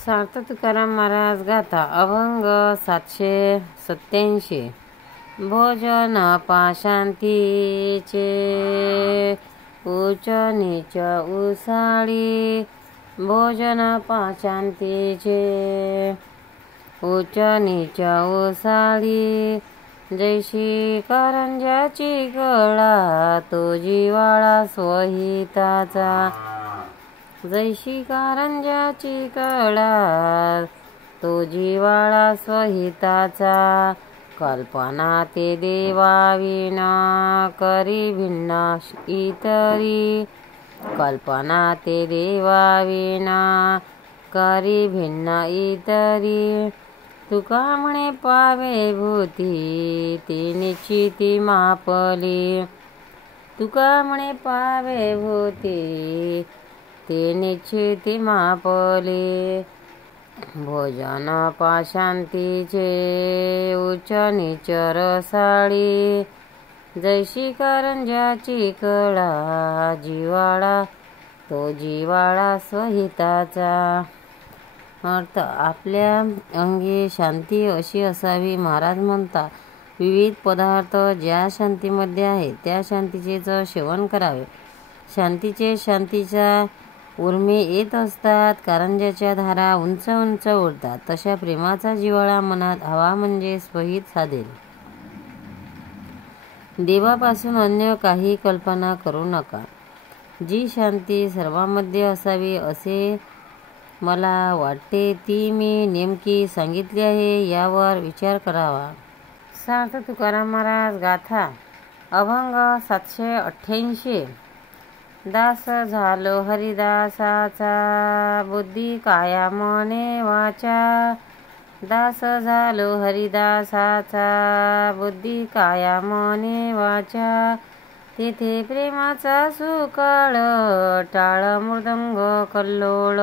सार्थ तुकाराम महाराज गाथा अभंग 787. भोजन पाशांतीचे उच्च नीच उसाळी, भोजन पाशांतीचे उच्च नीच उसाळी, जैशी कारंजाची कळा तो जिवाळा स्वहिताचा, जैशी कारंजाची कळा तो जिवाळा स्वहिताचा, कल्पना ते देवाविना करी भिन्न इतरी, कल्पना ते देवाविना करी भिन्न इतरी, तुका म्हणे पावे भूती ती निश्चिती मापली, तुका म्हणे पावे भूती ते निश्चिती मापली, भोजन पाशांतीचे उच्च नीच रसाळी, जैशी कारंजाची कळा जिवाळा तो जिवाळा स्वहिताचा. अर्थ आपल्या अंगी शांती अशी असावी. महाराज म्हणतात, विविध पदार्थ ज्या शांतीमध्ये आहे त्या शांतीचेच सेवन करावे. शांतीच्या उर्मी येत असतात, कारंजाच्या धारा उंच उंच उडतात. तशा प्रेमाचा जिव्हाळा मनात हवा म्हणजे स्वहित साधेल. देवापासून अन्य काही कल्पना करू नका. जी शांती सर्वांमध्ये असावी असे मला वाटते ती मी नेमकी सांगितली आहे, यावर विचार करावा. सार्थ तुकाराम महाराज गाथा अभंग 788. दास झालो हरिदासाचा, बुद्धी काया मने वाचा, दास झालो हरिदासाचा, बुद्धी काया मने वाचा, तेथे प्रेमाचा सुकाळ टाळ मृदंग कल्लोळ,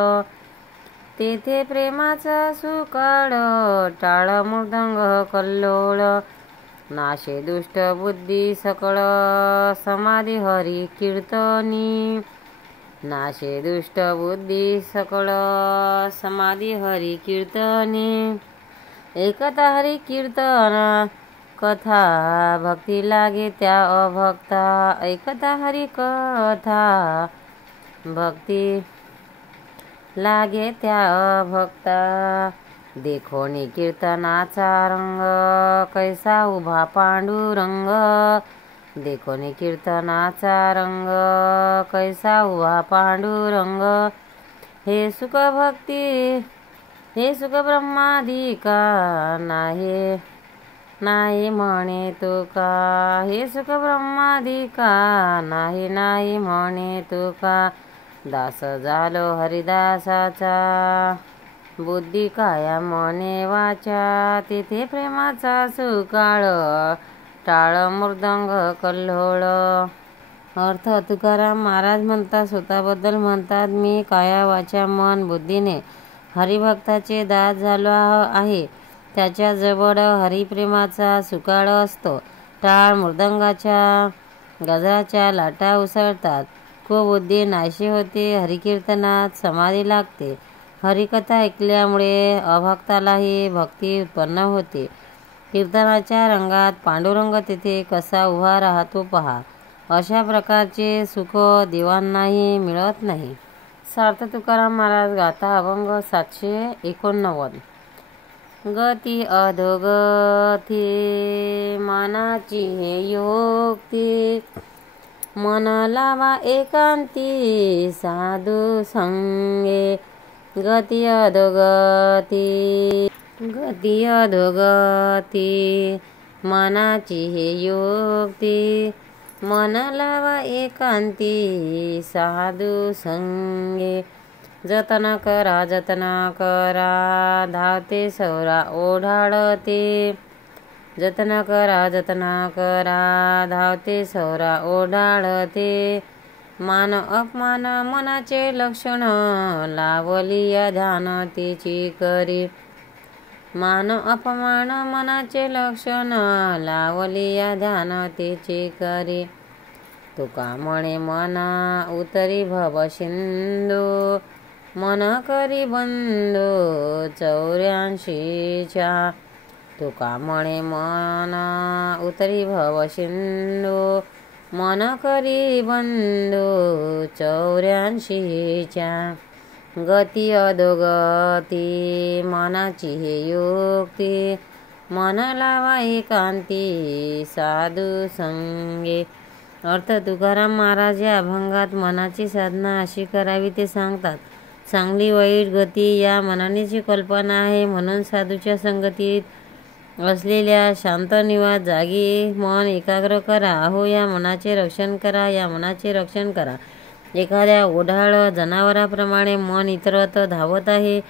तेथे प्रेमाचा सुकाळ टाळ मृदंग कल्लोळ, नाशे दुष्ट बुद्धी सकळ समाधी हरी कीर्तनी, नाशे दुष्ट बुद्धी सकळ समाधी हरी कीर्तनी, एकता हरी कीर्तन कथा भक्ती लागे त्या अभक्ता, एकता हरी कथा भक्ती लागे त्या अभक्ता, देखोनी कीर्तनाचा रंग कैसा उभा पांडुरंग, देखोनी कीर्तनाचा रंग कैसा उभा पांडुरंग, हे सुख भक्ती हे सुख ब्रह्मादिका नाही नाही म्हणे तुका, हे सुख ब्रह्मादिका नाही नाही म्हणे तुका, दास झालो हरिदासाचा, बुद्धी काया मने वाचा, तेथे प्रेमाचा सुकाळ टाळ मृदंग कल्लोळ. अर्थ तुकाराम महाराज म्हणतात, स्वतःबद्दल म्हणतात, मी काया वाचा मन बुद्धीने हरिभक्ताचे दास झालो आहे. त्याच्या जवळ हरिप्रेमाचा सुकाळ असतो. टाळ मृदंगाच्या गजराच्या लाटा उसळतात. कुबुद्धी नाशी होते. हरिकीर्तनात समाधी लागते. हरिकथा ऐकल्यामुळे अभक्तालाही भक्ती उत्पन्न होते. कीर्तनाच्या रंगात पांडुरंग तेथे कसा उभा राहतो पहा. अशा प्रकारचे सुख देवांनाही मिळत नाही. सार्थ तुकाराम महाराज गाथा अभंग 789. गती अधोगती मनाची हे योक्ती, मन लावा एकांती साधू संगे, गती अधोगती गती अधोगती मनाची हे योक्ती, मन लावा एकांती साधू संगे, जतन करा धावते सौरा ओढाळते, जतन करा धावते सौरा ओढाळते, मान अपमान मनाचे लक्षण लावलिया ध्यान तिची करी, मान अपमान मनाचे लक्षण लावलिया ध्यान तिची करी, तुका म्हणे मना उतरी भव सिंधू, मन करी बंधू 84च्या, तुका म्हणे मन उतरी भव सिंधू. मन करी बंधू 84च्या, गती अधोगती मनाची हे युक्ती. मन लावा एकांती साधू संगे. अर्थ तुकाराम महाराज या अभंगात मनाची साधना अशी करावी ते सांगतात. चांगली वाईट गती या मनाची कल्पना आहे, म्हणून साधूच्या संगतीत असलेल्या शांत निवास जागी मन एकाग्र करा. अहो या मनाचे रक्षण करा, या मनाचे रक्षण करा. एखाद्या ओढाळ जनावराप्रमाणे मन इतरत्र धावत आहे.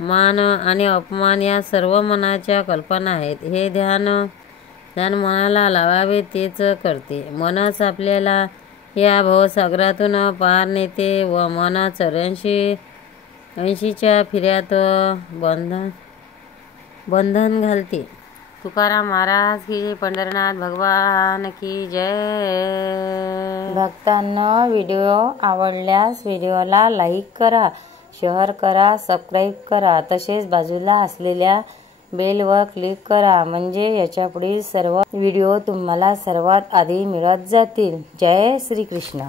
मान आणि अपमान या सर्व मनाच्या कल्पना आहेत. हे ध्यान मनाला लावावे तेच करते. मनच आपल्याला या भवसागरातून पार नेते व मन 84च्या फिऱ्यात बंधन घालते. तुकाराम महाराज की जय. पंढरनाथ भगवान की जय. भक्तांनो, व्हिडिओ आवडल्यास व्हिडिओला लाईक करा, शेअर करा, सबस्क्राईब करा. तसेच बाजूला असलेल्या बेलवर क्लिक करा, म्हणजे याच्या पुढील सर्व व्हिडिओ तुम्हाला सर्वात आधी मिळत जातील. जय श्री कृष्ण.